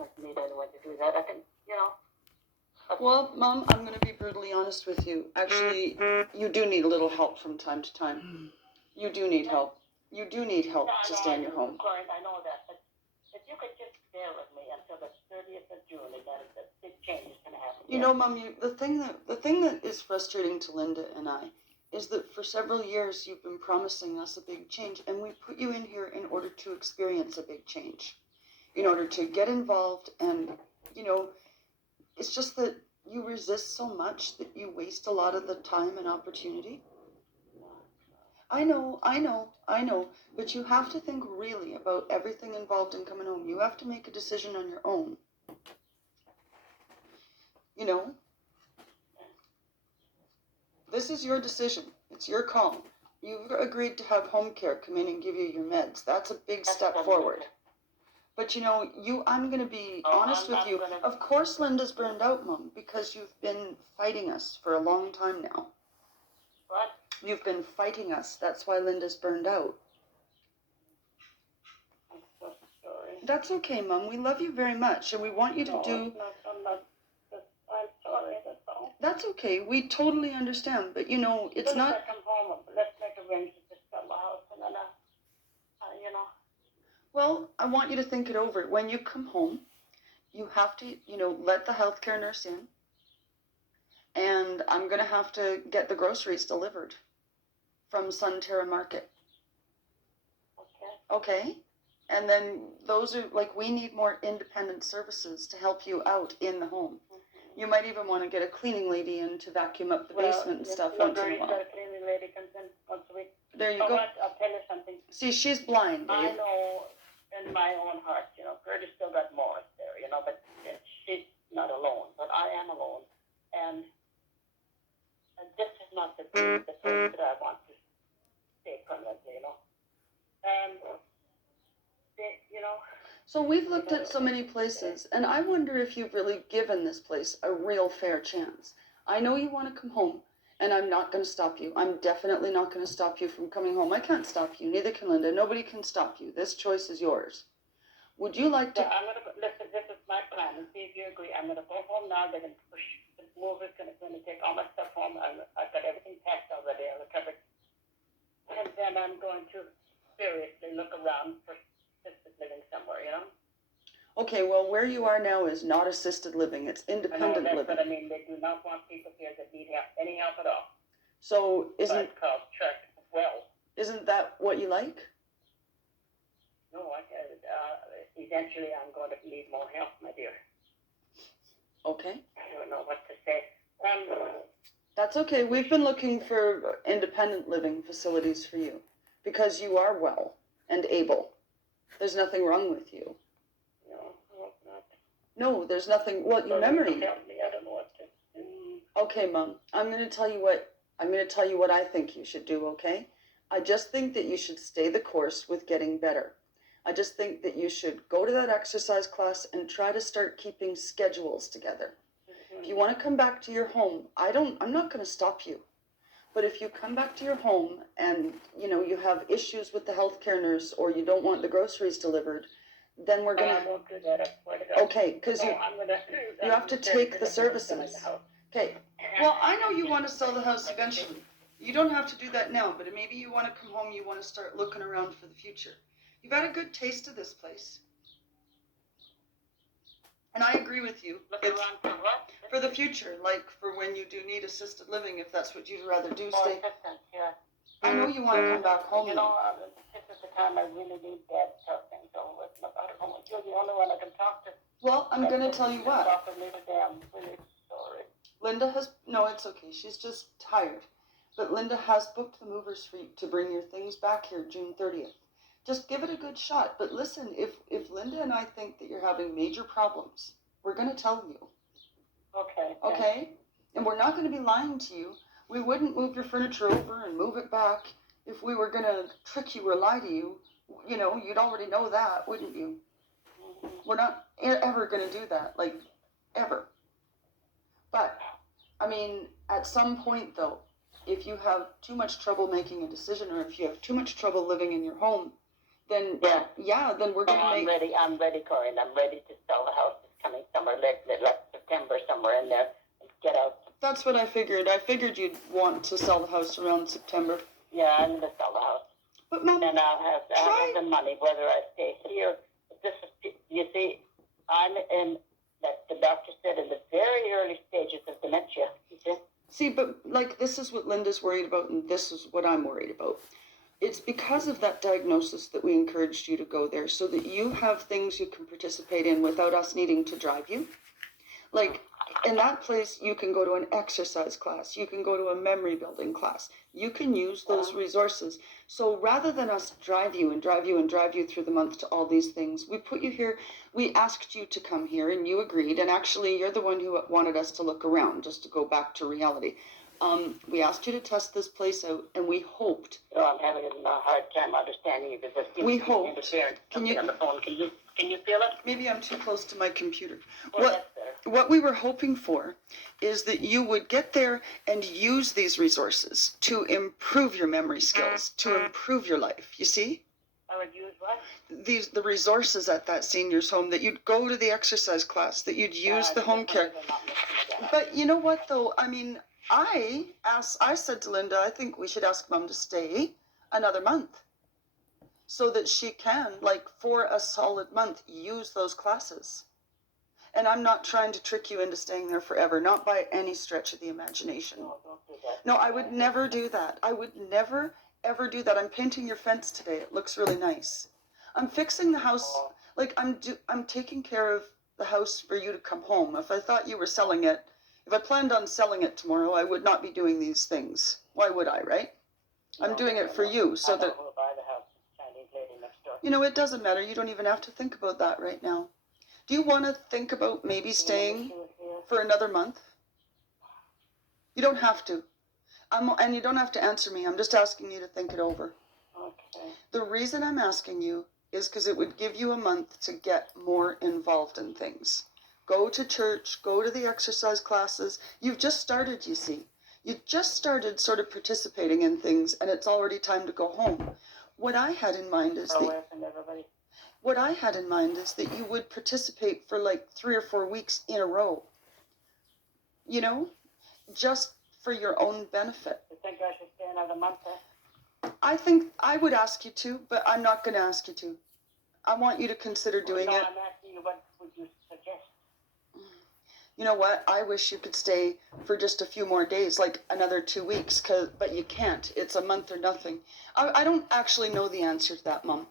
going to need anyone to do that. I think, you know. Well, Mom, I'm going to be brutally honest with you. Actually, you do need a little help from time to time. You do need help. You do need help to stay in your home. I know that, but if you could just bear with me until the 30th of June, and then the big change is going to happen. You know, Mom, the thing that is frustrating to Linda and I is that for several years you've been promising us a big change, and we put you in here in order to experience a big change, in order to get involved, and, you know, it's just that you resist so much that you waste a lot of the time and opportunity. I know, but you have to think really about everything involved in coming home. You have to make a decision on your own. You know? This is your decision. It's your call. You've agreed to have home care come in and give you your meds. That's a big step forward. But you know, I'm going to be honest with you. Of course Linda's burned out, Mom, because you've been fighting us for a long time now. What? You've been fighting us. That's why Linda's burned out. I'm so sorry. That's okay, Mom. We love you very much, and we want you to do... I'm sorry, that's all. That's okay. We totally understand, but you know, it's not... As soon as I come home, let's make arrangements to sell the house, and then, you know... Well, I want you to think it over. When you come home, you have to, you know, let the healthcare nurse in, and I'm going to have to get the groceries delivered from Sunterra Market. Okay? And then those are, like, we need more independent services to help you out in the home. You might even want to get a cleaning lady in to vacuum up the basement and stuff once in a while. A cleaning lady comes in once a week. There you go. What? I'll tell you something. See, she's blind, Dave. I know in my own heart, you know, Gertie's still got Morris there, you know, but she's not alone. But I am alone. And this is not the place that I want to stay permanently, you know. And, you know... So we've looked at so many places, and I wonder if you've really given this place a real fair chance. I know you want to come home, and I'm not going to stop you. I'm definitely not going to stop you from coming home. I can't stop you. Neither can Linda. Nobody can stop you. This choice is yours. Would you like to... So I'm going to... Listen, this is my plan, and see if you agree. I'm going to go home now. They're going to push the movers, going to take all my stuff home. I've got everything packed already. I've covered. And then I'm going to seriously look around for assisted living somewhere, you know? Okay, well, where you are now is not assisted living. It's independent living. But I mean, they do not want people here that need help, any help at all. So isn't... It's called Chartwell. Isn't that what you like? No, eventually I'm going to need more help, my dear. Okay. I don't know what to say. That's okay. We've been looking for independent living facilities for you because you are well and able. There's nothing wrong with you. No, I hope not. No, there's nothing. Well, your memory. Help me. I don't know what to do. Okay, Mom. I'm going to tell you what I think you should do, okay? I just think that you should stay the course with getting better. I just think that you should go to that exercise class and try to start keeping schedules together. If you want to come back to your home, I'm not going to stop you. But if you come back to your home and, you know, you have issues with the healthcare nurse or you don't want the groceries delivered, then we're going to... I won't do that. I swear to God. Okay, because you have to take the services. Okay. Well, I know you want to sell the house eventually. You don't have to do that now, but maybe you want to come home, you want to start looking around for the future. You've had a good taste of this place. And I agree with you. Looking around for what? For the future, like for when you do need assisted living, if that's what you'd rather do, Oh, stay. assistance, yeah. I know you want to come back home. You know, this is the time I really need Dad to talk things over with. I don't know, you're the only one I can talk to. Well, I'm going to tell you what. Offer me today. I'm really sorry. Linda has... No, it's okay. She's just tired. But Linda has booked the movers for you to bring your things back here June 30th. Just give it a good shot. But listen, if Linda and I think that you're having major problems, we're going to tell you. Okay. Okay? And we're not going to be lying to you. We wouldn't move your furniture over and move it back if we were going to trick you or lie to you. You know, you'd already know that, wouldn't you? We're not ever going to do that, like, ever. But, I mean, at some point, though, if you have too much trouble making a decision or if you have too much trouble living in your home, then, then we're going to make... I'm ready, Corinne. I'm ready to sell the house coming summer, like September, somewhere in there, and get out. That's what I figured. I figured you'd want to sell the house around September. Yeah, I'm going to sell the house. But Mom, and I'll have the money, whether I stay here. This is, you see, I'm in, that the doctor said, in the very early stages of dementia. You see, but like this is what Linda's worried about, and this is what I'm worried about. It's because of that diagnosis that we encouraged you to go there, so that you have things you can participate in without us needing to drive you. Like, in that place, you can go to an exercise class. You can go to a memory building class. You can use those resources. So rather than us drive you through the month to all these things, we put you here. We asked you to come here, and you agreed. And actually, you're the one who wanted us to look around, just to go back to reality. We asked you to test this place out, and we hoped. I'm having a hard time understanding you because we hoped. Interference. Can you on the phone? Can you feel it? Maybe I'm too close to my computer. Well, that's better. What we were hoping for is that you would get there and use these resources to improve your memory skills, to improve your life. You see? I would use what? The resources at that senior's home, that you'd go to the exercise class, that you'd use the home care. But you know what, though? I mean, I said to Linda, I think we should ask Mom to stay another month so that she can, like, for a solid month, use those classes. And I'm not trying to trick you into staying there forever, not by any stretch of the imagination. No, don't do that. No, I would never do that. I would never, ever do that. I'm painting your fence today. It looks really nice. I'm fixing the house. Like, I'm taking care of the house for you to come home. If I thought you were selling it, if I planned on selling it tomorrow, I would not be doing these things. Why would I, right? I'm doing it for you, so that... Who'll buy the house. Chinese lady next door. You know, it doesn't matter. You don't even have to think about that right now. Do you want to think about maybe staying for another month? You don't have to. And you don't have to answer me. I'm just asking you to think it over. Okay. The reason I'm asking you is because it would give you a month to get more involved in things. Go to church, go to the exercise classes. You've just started, you see. You just started sort of participating in things, and it's already time to go home. What I had in mind is that you would participate for like 3 or 4 weeks in a row. You know, just for your own benefit. You think I should stay another month there? I think I would ask you to, but I'm not going to ask you to. I want you to consider doing it. I'm asking you, what would you suggest? You know what? I wish you could stay for just a few more days, like another 2 weeks, but you can't. It's a month or nothing. I don't actually know the answer to that, Mom.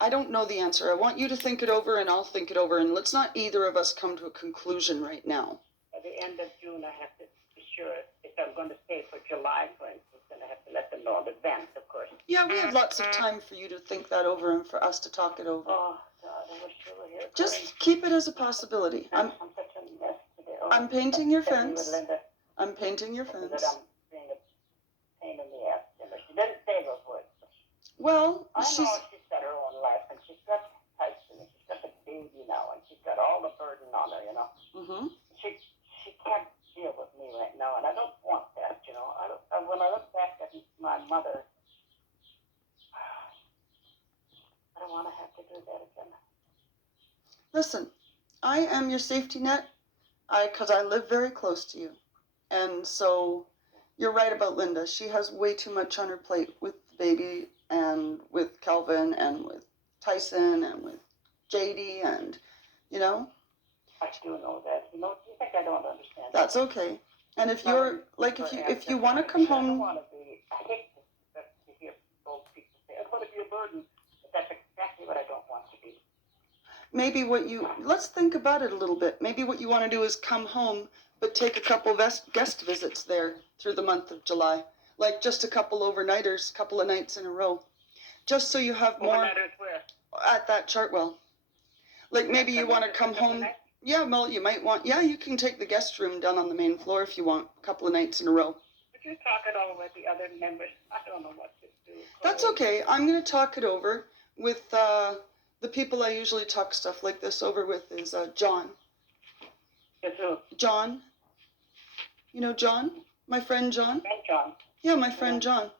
I don't know the answer. I want you to think it over, and I'll think it over, and let's not either of us come to a conclusion right now. At the end of June, I have to be sure if I'm going to stay for July, for instance, then I have to let them know in advance, of course. Yeah, we have lots of time for you to think that over and for us to talk it over. Oh, God, I wish you were here. Just keep it as a possibility. I'm such a mess today. I'm painting your fence. I'm painting your fence. I'm being a pain in the ass. She didn't say those words. Well, I know she's got her own life, and she's got Tyson, and she's got the baby now, and she's got all the burden on her, you know. Mm-hmm. She can't deal with me right now, and I don't want that, you know. When I look back at my mother, I don't want to have to do that again. Listen, I am your safety net, because I live very close to you. And so you're right about Linda. She has way too much on her plate with the baby and with Calvin and with Tyson and with JD and, you know. I do know that. You know, do you think I don't understand? That's okay. And if you're, like, if you want to come home. I don't want to be, I hate to hear old people say, I want to be a burden. But that's exactly what I don't want to be. Maybe let's think about it a little bit. Maybe what you want to do is come home, but take a couple of guest visits there through the month of July. Like just a couple overnighters, couple of nights in a row. Just so you have more. Overnighters where? At that Chartwell. Like maybe you want to come home. Yeah, well, you might want, you can take the guest room down on the main floor if you want, a couple of nights in a row. But you talk it over with the other members. I don't know what to do. That's okay. I'm going to talk it over with the people I usually talk stuff like this over with is John. Yes, who? John. You know John? My friend John? Friend John. Yeah, my friend John.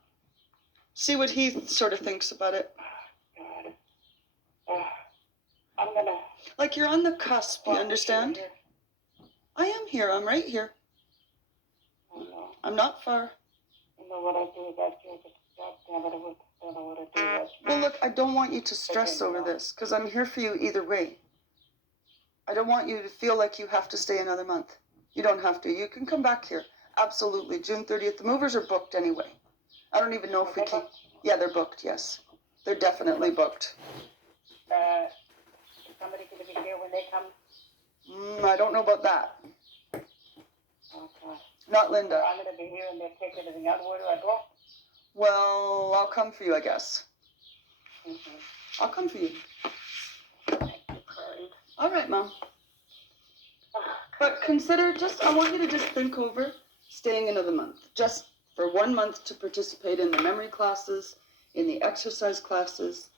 See what he sort of thinks about it. God. I'm gonna. Like you're on the cusp, you Well, understand? here. I am here, I'm right here. I know. I'm not far. You know what I do without you? Just goddamn it, I don't know what I do without you. Well, look, I don't want you to stress over this, because I'm here for you either way. I don't want you to feel like you have to stay another month. You don't have to. You can come back here. Absolutely. June 30th. The movers are booked anyway. I don't even know if we can. Yeah, they're booked, yes. They're definitely booked. Is somebody going to be here when they come? I don't know about that. Okay. Not Linda. I'm going to be here and they'll take everything out. Where do I go? Well, I'll come for you, I guess. Mm-hmm. I'll come for you. Thank you, Corey. All right, Mom. But consider I want you to just think over staying another month. Just for 1 month to participate in the memory classes, in the exercise classes.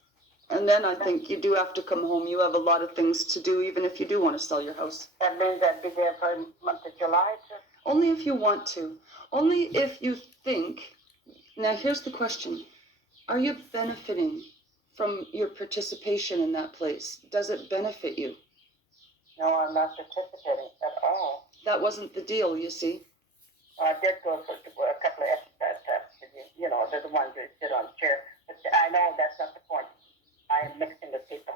And then I think you do have to come home. You have a lot of things to do, even if you do want to sell your house. That means I'd be there for the month of July, too? Only if you want to. Only if you think. Now, here's the question. Are you benefiting from your participation in that place? Does it benefit you? No, I'm not participating at all. That wasn't the deal, you see. I did go for a couple of exercise tests. You know, they're the ones that sit on the chair. But I know that's not the point. I am mixing with people.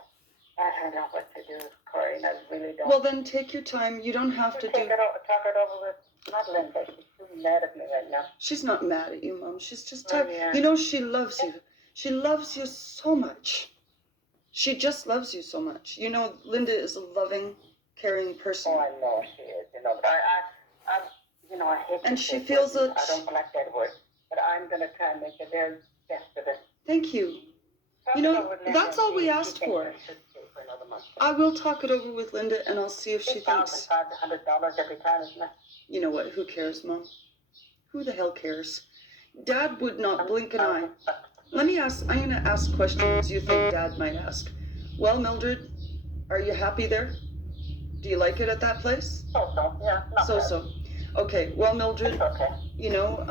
I don't know what to do, Corey, and I really don't. Well, then take your time. You don't have to talk it over with not Linda. She's too mad at me right now. She's not mad at you, Mom. She's just Oh, tired. yeah. You know, she loves you. She loves you so much. She just loves you so much. You know, Linda is a loving, caring person. Oh, I know she is. You know, but I hate. And she feels it. I don't like that word, but I'm gonna try and make the very best of it. Thank you. You know, that's all we asked for. I will talk it over with Linda, and I'll see if she thinks. $100 every time, isn't it? You know what? Who cares, Mom? Who the hell cares? Dad would not blink an eye. Let me ask. I'm going to ask questions you think Dad might ask. Well, Mildred, are you happy there? Do you like it at that place? So, yeah. So. Okay. Well, Mildred. Okay. You know,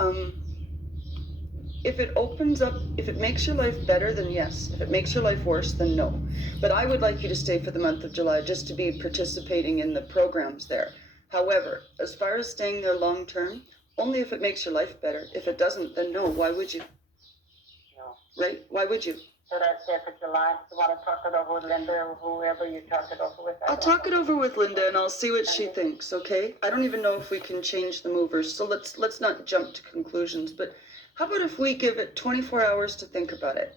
if it makes your life better, then yes. If it makes your life worse, then no. But I would like you to stay for the month of July just to be participating in the programs there. However, as far as staying there long term, only if it makes your life better. If it doesn't, then no. Why would you? No. Right? Why would you? Should I stay for July? You want to talk it over with Linda or whoever you talk it over with? I'll talk it over with Linda and I'll see what she thinks, okay? I don't even know if we can change the movers, so let's not jump to conclusions, but how about if we give it 24 hours to think about it?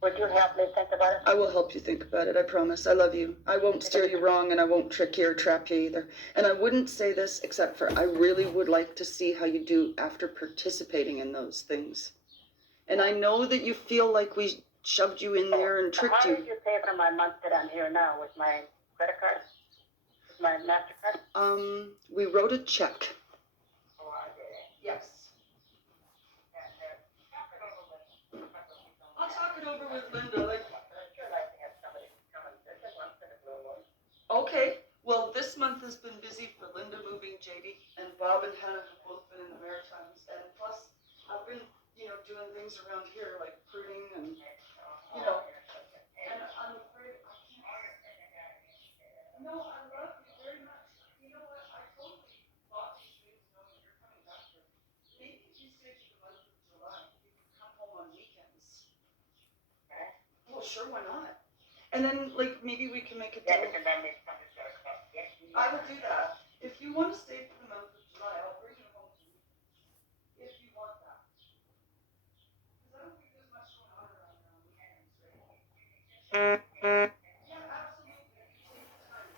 Would you help me think about it? I will help you think about it, I promise. I love you. I won't steer you wrong and I won't trick you or trap you either. And I wouldn't say this except for I really would like to see how you do after participating in those things. And I know that you feel like we shoved you in there and tricked you. How did you pay for my month that I'm here now? With my credit card? With my MasterCard? We wrote a check. Oh, I did. Yes. I'll talk it over with Linda. I'd sure like to have somebody come and visit once in a blue moon. Okay. Well, this month has been busy for Linda moving JD, and Bob and Hannah have both been in the Maritimes, and plus I've been, doing things around here like pruning and, and I'm afraid I can't. No, I love you very much. You know what? I totally bought these things knowing you're coming back here. Maybe if you stay to the month of July, you can come home on weekends. Well, sure, why not? And then, maybe we can make a deal. Yeah, because then there's something to come. Yes, I will do that. If you want to stay for the month of July, I'll bring you home to you. If you want that. Because I don't think there's much going on around here on weekends, right? Yeah, absolutely. You take your time.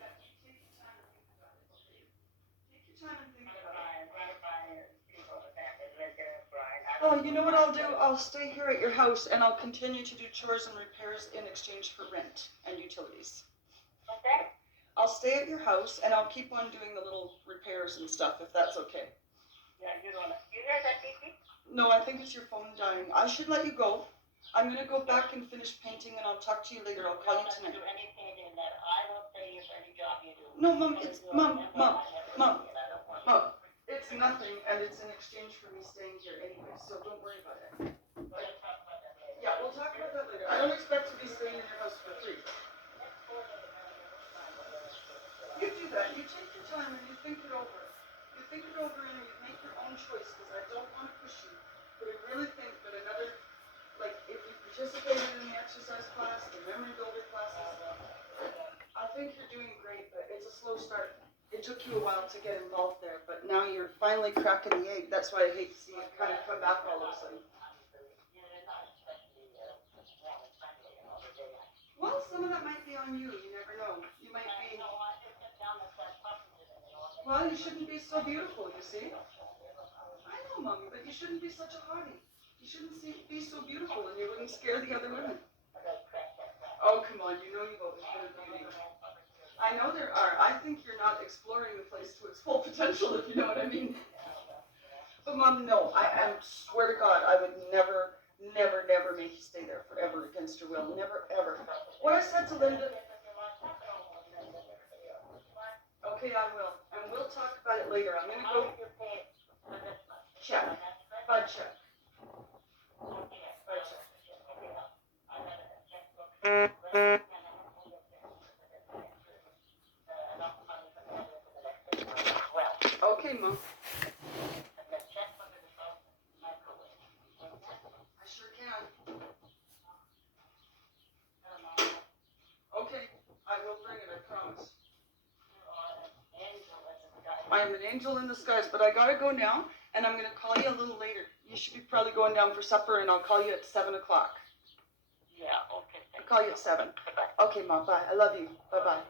Yeah, you take your time and think about it, okay? Take your time and think about it. Oh, you know what I'll do? I'll stay here at your house and I'll continue to do chores and repairs in exchange for rent and utilities. Okay. I'll stay at your house and I'll keep on doing the little repairs and stuff if that's okay. Yeah, you don't know. You hear that, Kiki? No, I think it's your phone dying. I should let you go. I'm going to go back and finish painting and I'll talk to you later. I'll call you tonight. Do anything in that. I will pay you for any job you do. No, Mom, it's Mom. It's nothing and it's in exchange for me staying here anyway, so don't worry about it. Yeah, we'll talk about that later. I don't expect to be staying in your house for free. do that. You take your time and you think it over. You think it over and you make your own choice, because I don't want to push you. But I really think that another, like, if you participated in the exercise class, the memory builder classes, I think you're doing great, but it's a slow start. It took you a while to get involved there, but now you're finally cracking the egg. That's why I hate to see it kind of come back all of a sudden. Well, some of that might be on you. You never know. You might be. Well, you shouldn't be so beautiful, you see. I know, Mommy, but you shouldn't be such a hottie. You shouldn't be so beautiful, and you wouldn't scare the other women. Oh, come on. You know you've always been a beauty. I know there are. I think you're not exploring the place to its full potential, if you know what I mean. But Mom, no, I swear to God, I would never make you stay there forever against your will. Never, ever. What I said to Linda. Okay, I will. And we'll talk about it later. I'm going to go. Check. By check. By check. Okay, Mom. I sure can. Okay, I will bring it, I promise. I am an angel in disguise, but I gotta go now, and I'm gonna call you a little later. You should be probably going down for supper, and I'll call you at 7 o'clock. Yeah, okay. I'll call you at 7. Bye-bye. Okay, Mom, bye. I love you. Bye-bye.